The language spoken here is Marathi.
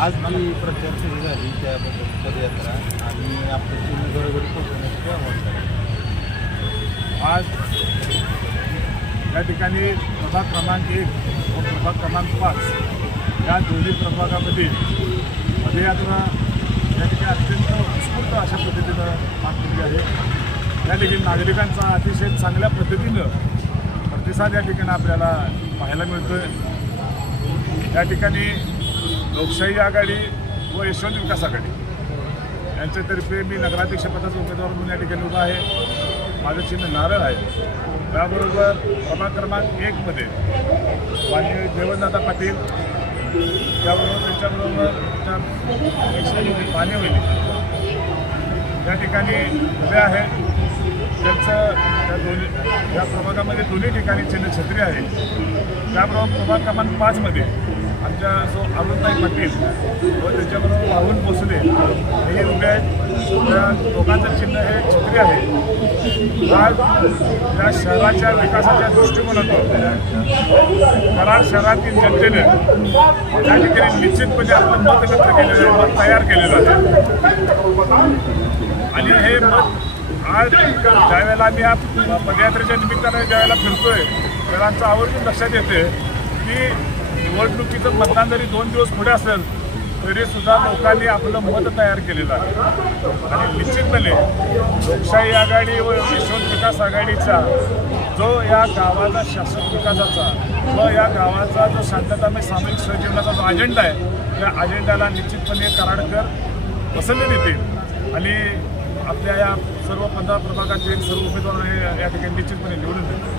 आज जी प्रचार सुरू झाली त्याबद्दल पदयात्रा आणि आपलं चिन्ह घरोघरी पोहोचवण्याची आव्हान झालं. आज या ठिकाणी प्रभाग क्रमांक 1 व प्रभाग क्रमांक 5 या दोन्ही प्रभागामध्ये पदयात्रा या ठिकाणी अत्यंत उत्स्फूर्त अशा पद्धतीनं पार केली आहे. या ठिकाणी नागरिकांचा अतिशय चांगल्या पद्धतीनं प्रतिसाद या ठिकाणी आपल्याला पाहायला मिळतो आहे. या ठिकाणी लोकशाही आघाडी व यशवंत विकास आघाडी यांच्यातर्फे मी नगराध्यक्षपदाचा उमेदवार म्हणून या ठिकाणी उभा आहे. माझं चिन्ह नारळ आहे. त्याबरोबर प्रभाग क्रमांक 1 मध्ये माननीय देवदादा पाटील त्याबरोबर त्यांच्याबरोबर पाणी या ठिकाणी उभे आहेत. त्यांचं त्या दोन्ही या प्रभागामध्ये दोन्ही ठिकाणी चिन्ह छत्री आहे. त्याबरोबर प्रभाग क्रमांक 5 मध्ये आमच्या जो अरुणताई पाटील व त्याच्याबरोबर राहुल भोसले हे उभे आहेत. त्या दोघांचं चिन्ह हे छत्री आहे. आज या शहराच्या विकासाच्या दृष्टिकोनातून कराड शहरातील जनतेने या ठिकाणी निश्चितपणे आपलं मत व्यक्त केलेलं आहे, मत तयार केलेलं आहे. आणि हे मत आज ज्यावेळेला आम्ही या पदयात्रेच्या निमित्ताने ज्यावेळेला फिरतोय त्याला आमचं आवर्जून लक्षात येते की निवडणुकीचं मतदान जरी 2 दिवस पुढे असेल तरीसुद्धा लोकांनी आपलं मत तयार केलेलं आहे. आणि निश्चितपणे लोकशाही आघाडी व यशवंत विकास आघाडीचा जो या गावाचा शाश्वत विकासाचा व या गावाचा जो शांततामय सामाजिक सहजीवनाचा जो अजेंडा आहे त्या अजेंड्याला निश्चितपणे कराडकर पसंती देतील आणि आपल्या या सर्व 15 प्रभागाचे सर्व उमेदवार या ठिकाणी निश्चितपणे निवडून देतील.